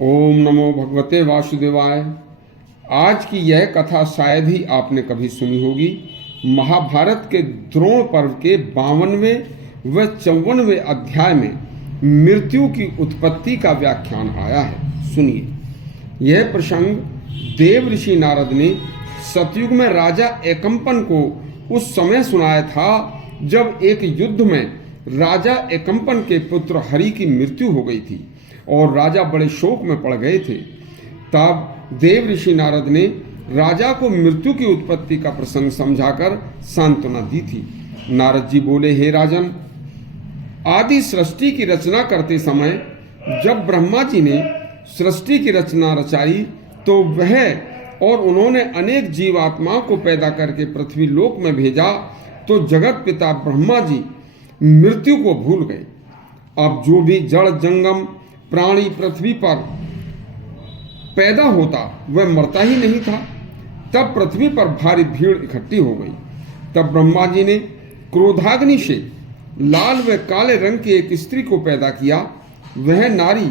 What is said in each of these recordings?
ओम नमो भगवते वासुदेवाय। आज की यह कथा शायद ही आपने कभी सुनी होगी। महाभारत के द्रोण पर्व के 52वें व 54वें अध्याय में मृत्यु की उत्पत्ति का व्याख्यान आया है। सुनिए। यह प्रसंग देव ऋषि नारद ने सतयुग में राजा एकम्पन को उस समय सुनाया था जब एक युद्ध में राजा एकम्पन के पुत्र हरि की मृत्यु हो गई थी और राजा बड़े शोक में पड़ गए थे। तब देव ऋषि नारद ने राजा को मृत्यु की उत्पत्ति का प्रसंग समझाकर सांत्वना दी थी। नारद जी बोले, हे राजन, आदि सृष्टि की रचना करते समय जब ब्रह्मा जी ने सृष्टि की रचना रचाई तो वह और उन्होंने अनेक जीवात्माओं को पैदा करके पृथ्वी लोक में भेजा तो जगत पिता ब्रह्मा जी मृत्यु को भूल गए। अब जो भी जड़ जंगम प्राणी पृथ्वी पर पैदा होता वह मरता ही नहीं था। तब पृथ्वी पर भारी भीड़ इकट्ठी हो गई। तब ब्रह्मा जी ने क्रोधाग्नि से लाल व काले रंग की एक स्त्री को पैदा किया। वह नारी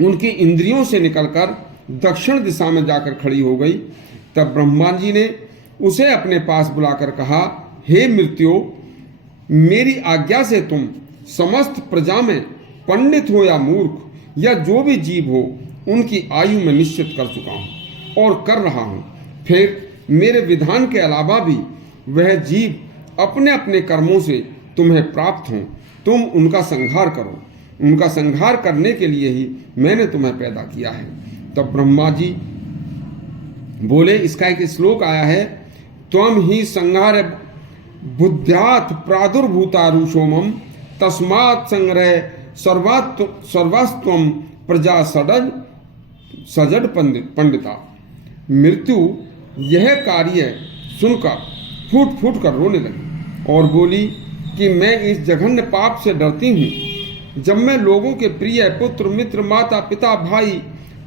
उनकी इंद्रियों से निकलकर दक्षिण दिशा में जाकर खड़ी हो गई। तब ब्रह्मा जी ने उसे अपने पास बुलाकर कहा, हे मृत्यु, मेरी आज्ञा से तुम समस्त प्रजा में पंडित हो या मूर्ख या जो भी जीव हो उनकी आयु में निश्चित कर चुका हूँ और कर रहा हूँ। फिर मेरे विधान के अलावा भी वह जीव अपने अपने कर्मों से तुम्हें प्राप्त हों, तुम उनका संहार करो। उनका संहार करने के लिए ही मैंने तुम्हें पैदा किया है। तब ब्रह्मा जी बोले, इसका एक श्लोक आया है, त्वम ही संहार बुद्ध्यात् प्रादुर्भूतारुषोमम तस्मात् संग्रह सर्वास्त्वम प्रजा सजड पंडिता। मृत्यु यह कार्य सुनकर फूट फूट कर रोने लगी और बोली कि मैं इस जघन्य पाप से डरती हूँ। जब मैं लोगों के प्रिय पुत्र मित्र माता पिता भाई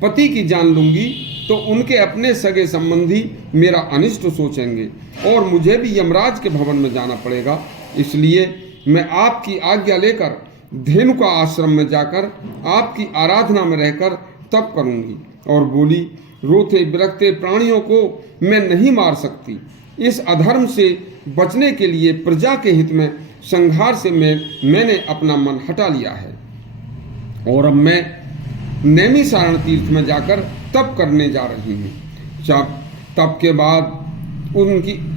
पति की जान लूंगी तो उनके अपने सगे संबंधी मेरा अनिष्ट सोचेंगे और मुझे भी यमराज के भवन में जाना पड़ेगा। इसलिए मैं आपकी आज्ञा लेकर धेनुका आश्रम में जाकर आपकी आराधना में रहकर तप करूंगी। और बोली, रोते बिलखते प्राणियों को मैं नहीं मार सकती। इस अधर्म से बचने के लिए प्रजा के हित में संहार से मैंने अपना मन हटा लिया है और अब मैं नैमिषारण्य तीर्थ में जाकर तप करने जा रही हूँ। तप के बाद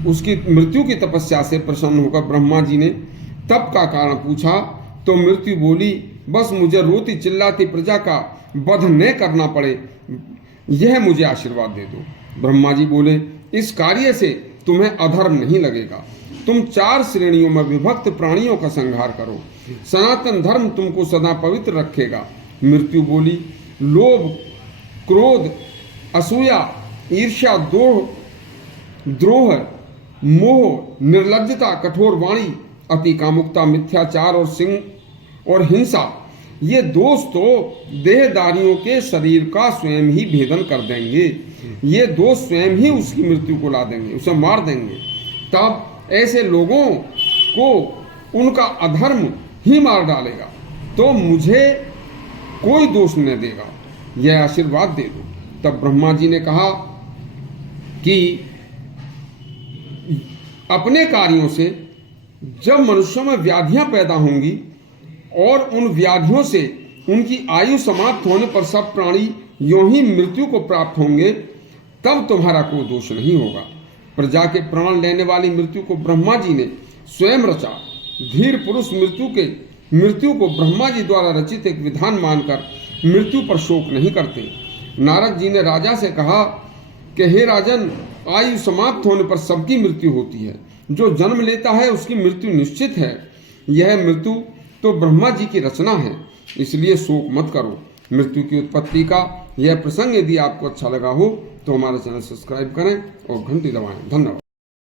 उसकी मृत्यु की तपस्या से प्रसन्न होकर ब्रह्मा जी ने तप का कारण पूछा तो मृत्यु बोली, बस मुझे रोती चिल्लाती प्रजा का वध न करना पड़े, यह मुझे आशीर्वाद दे दो। ब्रह्मा जी बोले, इस कार्य से तुम्हें अधर्म नहीं लगेगा। तुम 4 श्रेणियों में विभक्त प्राणियों का संहार करो, सनातन धर्म तुमको सदा पवित्र रखेगा। मृत्यु बोली, लोभ क्रोध असूया ईर्ष्या द्रोह मोह निर्लज्जता कठोर वाणी अति कामुकता मिथ्याचार और हिंसा, ये दोष तो देहदारियों के शरीर का स्वयं ही भेदन कर देंगे। ये दोष स्वयं ही उसकी मृत्यु को ला देंगे, उसे मार देंगे। तब ऐसे लोगों को उनका अधर्म ही मार डालेगा तो मुझे कोई दोष न देगा, यह आशीर्वाद दे दो। तब ब्रह्मा जी ने कहा कि अपने कार्यों से जब मनुष्यों में व्याधियां पैदा होंगी और उन व्याधियों से उनकी आयु समाप्त होने पर सब प्राणी यों ही मृत्यु को प्राप्त होंगे, तब तुम्हारा कोई दोष नहीं होगा। प्रजा के प्राण लेने वाली मृत्यु को ब्रह्मा जी ने स्वयं रचा। धीर पुरुष मृत्यु को ब्रह्मा जी द्वारा रचित एक विधान मानकर मृत्यु पर शोक नहीं करते। नारद जी ने राजा से कहा कि हे राजन, आयु समाप्त होने पर सबकी मृत्यु होती है, जो जन्म लेता है उसकी मृत्यु निश्चित है। यह मृत्यु तो ब्रह्मा जी की रचना है, इसलिए शोक मत करो। मृत्यु की उत्पत्ति का यह प्रसंग यदि आपको अच्छा लगा हो तो हमारा चैनल सब्सक्राइब करें और घंटी दबाएं। धन्यवाद।